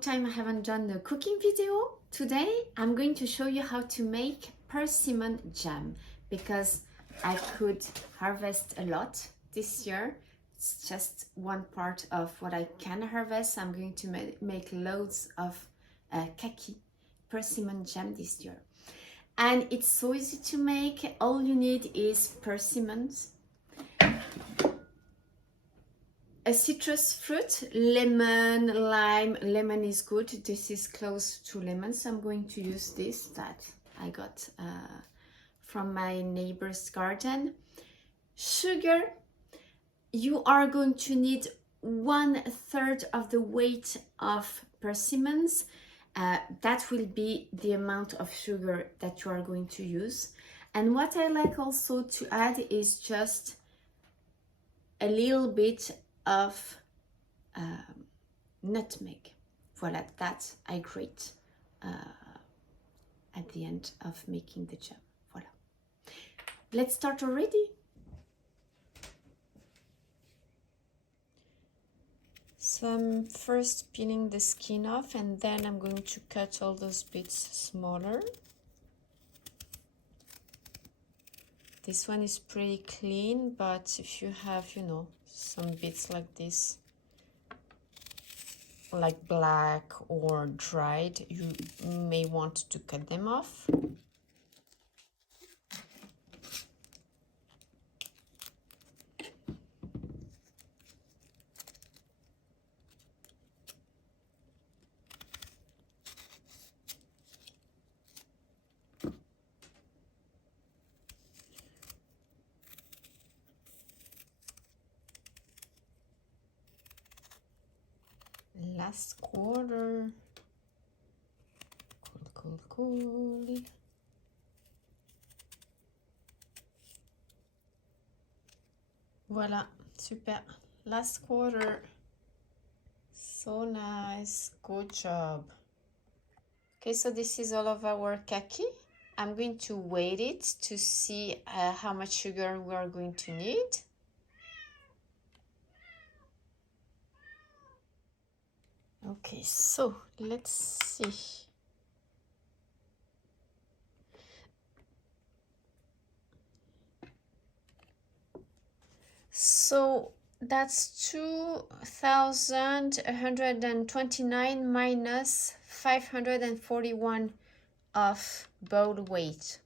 long time I haven't done a cooking video. Today I'm going to show you how to make persimmon jam because I could harvest a lot this year. It's just one part of what I can harvest. I'm going to make loads of kaki persimmon jam this year. And it's so easy to make. All you need is persimmons, a citrus fruit, lemon, lime. Lemon is good. This is close to lemon, so I'm going to use this that I got from my neighbor's garden. Sugar, you are going to need 1/3 of the weight of persimmons. That will be the amount of sugar that you are going to use. And what I like also to add is just a little bit of nutmeg. Voila, that I grate at the end of making the jam. Voila. Let's start already. So I'm first peeling the skin off, and then I'm going to cut all those bits smaller. This one is pretty clean, but if you have, some bits like this, like black or dried, you may want to cut them off. Last quarter. Cool. Voila, super. Last quarter. So nice. Good job. Okay, so this is all of our kaki. I'm going to weigh it to see how much sugar we are going to need. Okay, so let's see. So that's 2,129 minus 541 of bowl weight.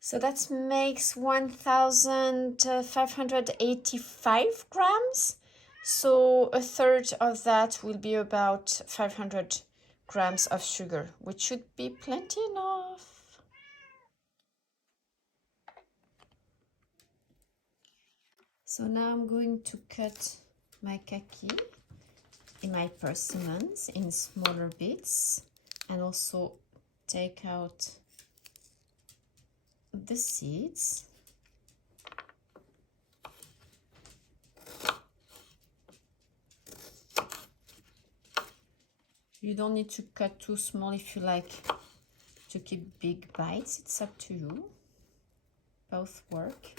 So that makes 1,585 grams. So 1/3 of that will be about 500 grams of sugar, which should be plenty enough. So now I'm going to cut my kaki in my persimmons in smaller bits and also take out the seeds. You don't need to cut too small if you like to keep big bites. It's up to you. Both work.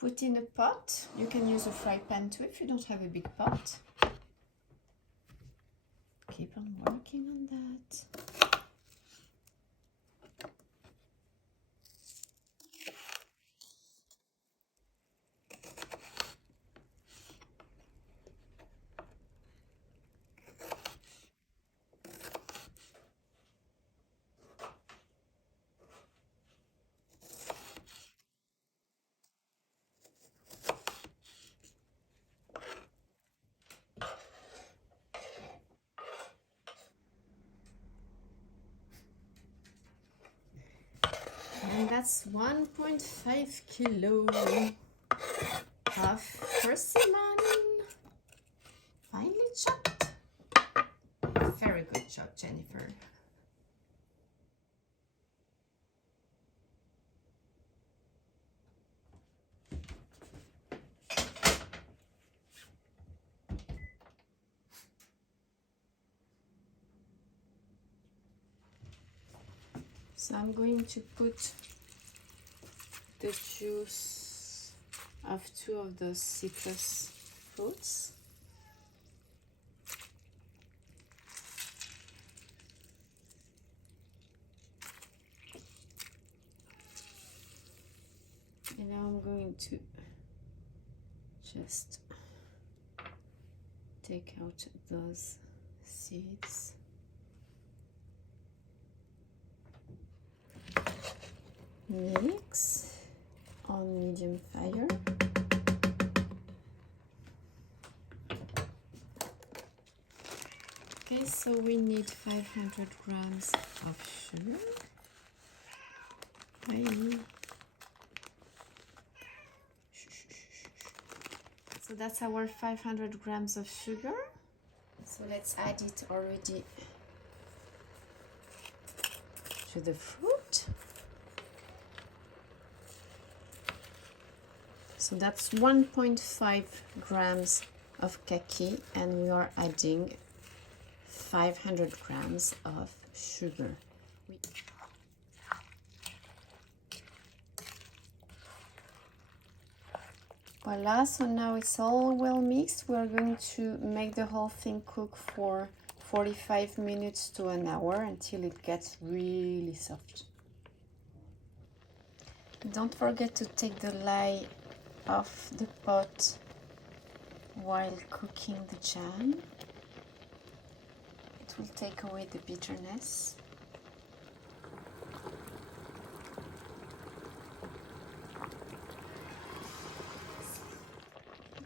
Put in a pot. You can use a fry pan too if you don't have a big pot. Keep on working on that. And that's 1.5 kilo of persimmon, finely chopped. Very good job, Jennifer. So I'm going to put the juice of 2 of those citrus fruits. And now I'm going to just take out those seeds. Mix on medium fire. Okay, so we need 500 grams of sugar. So that's our 500 grams of sugar. So let's add it already to the fruit. So that's 1.5 grams of kaki, and we are adding 500 grams of sugar. Voila, so now it's all well mixed. We're going to make the whole thing cook for 45 minutes to an hour until it gets really soft. Don't forget to take the lid off the pot while cooking the jam. It will take away the bitterness.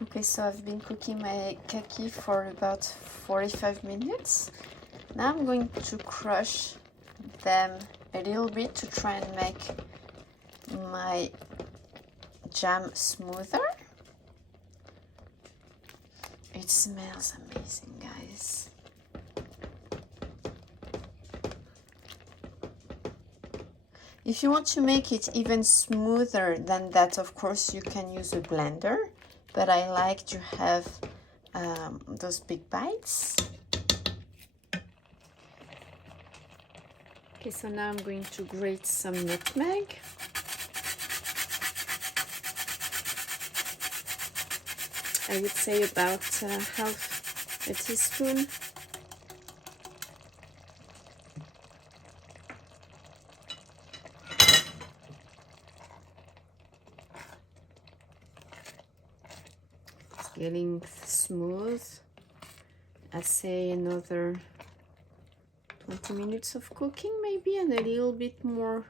Okay, so I've been cooking my kaki for about 45 minutes. Now I'm going to crush them a little bit to try and make my jam smoother. It smells amazing, guys. If you want to make it even smoother than that, of course you can use a blender, but I like to have those big bites. Okay, so now I'm going to grate some nutmeg. I would say about half a teaspoon. It's getting smooth. I'd say another 20 minutes of cooking maybe, and a little bit more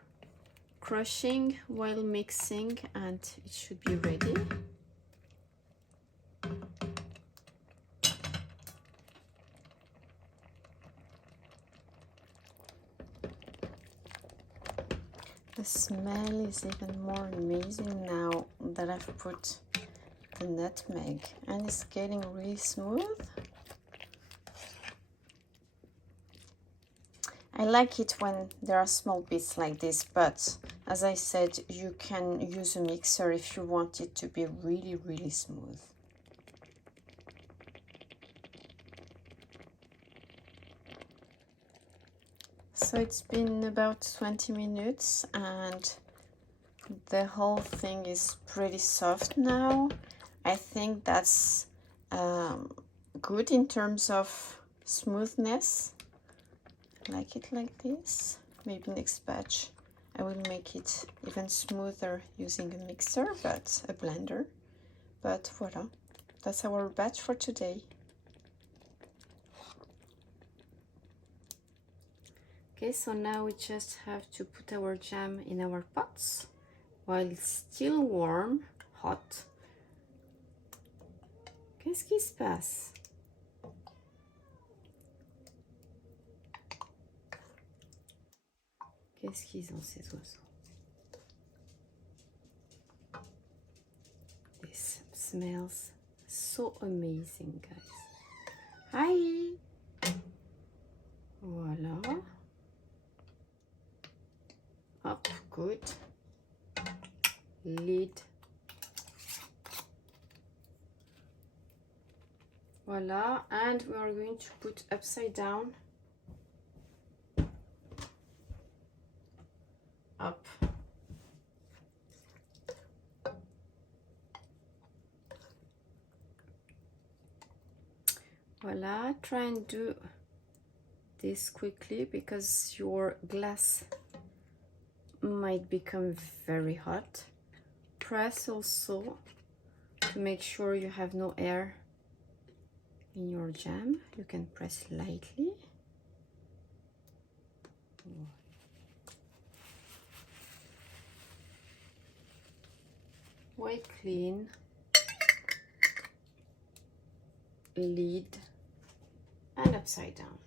crushing while mixing, and it should be ready. The smell is even more amazing now that I've put the nutmeg, and it's getting really smooth. I like it when there are small bits like this, but as I said, you can use a mixer if you want it to be really, really smooth. So it's been about 20 minutes and the whole thing is pretty soft now. I think that's good in terms of smoothness. I like it like this. Maybe next batch I will make it even smoother using a mixer, but a blender. But voila, that's our batch for today. Okay, so now we just have to put our jam in our pots while it's still warm, hot. Qu'est-ce qui se passe? Qu'est-ce qu'ils ont ces oiseaux? This smells so amazing, guys. Hi! Voila. Up, good. Lid. Voila, and we are going to put upside down Voila, try and do this quickly because your glass might become very hot. Press also to make sure you have no air in your jam. You can press lightly. Wipe clean. Lid and upside down.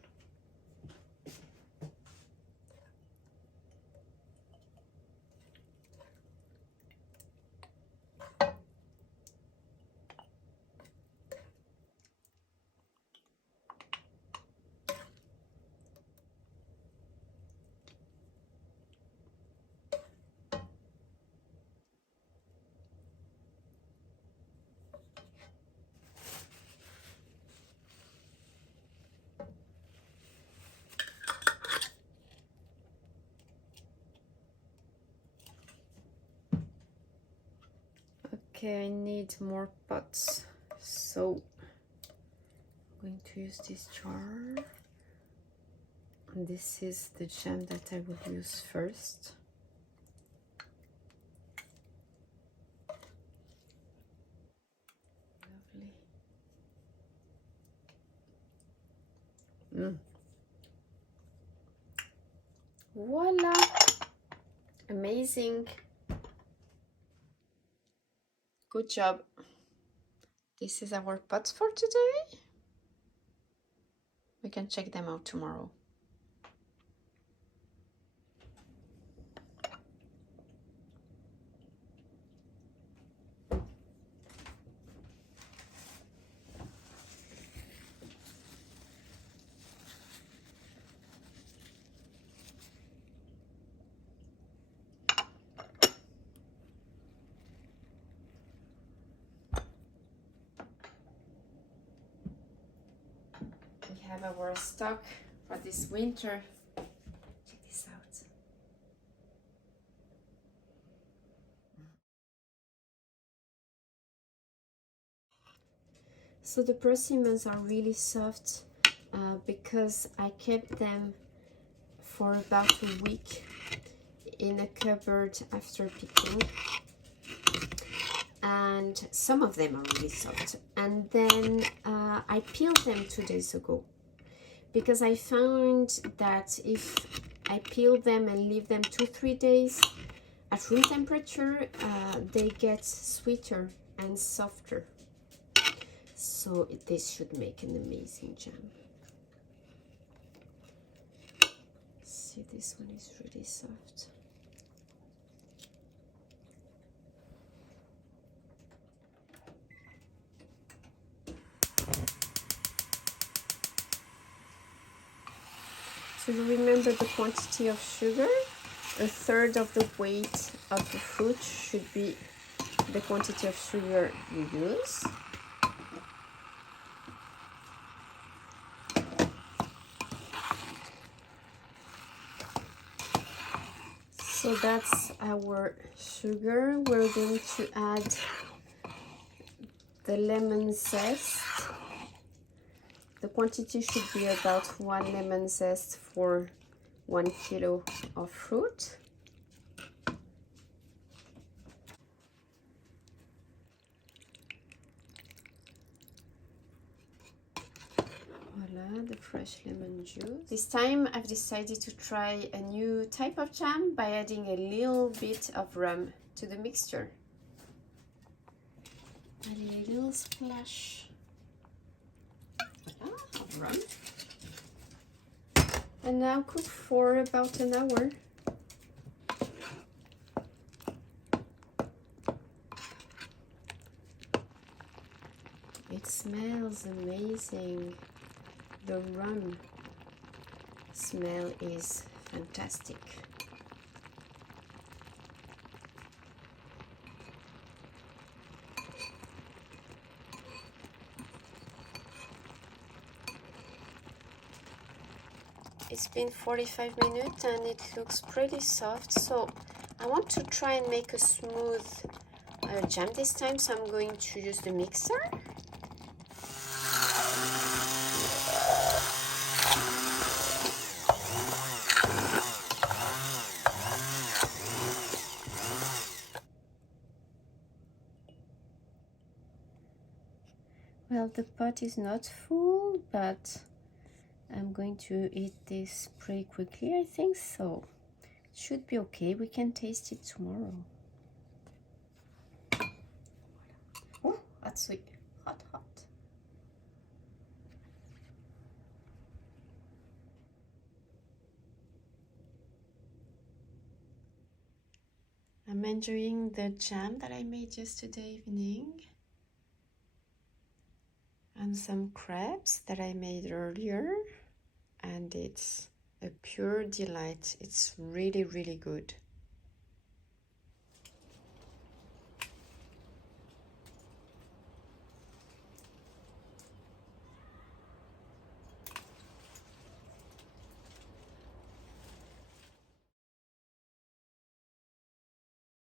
Okay, I need more pots, so I'm going to use this jar. And this is the jam that I will use first. Lovely. Voila! Amazing. Good job. This is our pots for today. We can check them out tomorrow. We have our stock for this winter. Check this out. So the persimmons are really soft because I kept them for about a week in a cupboard after picking, and some of them are really soft. And then I peeled them 2 days ago because I found that if I peel them and leave them 2-3 days at room temperature, they get sweeter and softer. So this should make an amazing jam. See, this one is really soft. So you remember the quantity of sugar? 1/3 of the weight of the fruit should be the quantity of sugar you use. So that's our sugar. We're going to add the lemon zest. The quantity should be about 1 lemon zest for 1 kilo of fruit. Voila, the fresh lemon juice. This time I've decided to try a new type of jam by adding a little bit of rum to the mixture. A little splash of rum. And now cook for about an hour. It smells amazing. The rum smell is fantastic. It's been 45 minutes and it looks pretty soft, so I want to try and make a smooth jam this time, so I'm going to use the mixer. Well, the pot is not full, but I'm going to eat this pretty quickly, I think, so it should be okay. We can taste it tomorrow. Oh, that's sweet. Hot, hot. I'm enjoying the jam that I made yesterday evening and some crepes that I made earlier, and it's a pure delight. It's really, really good.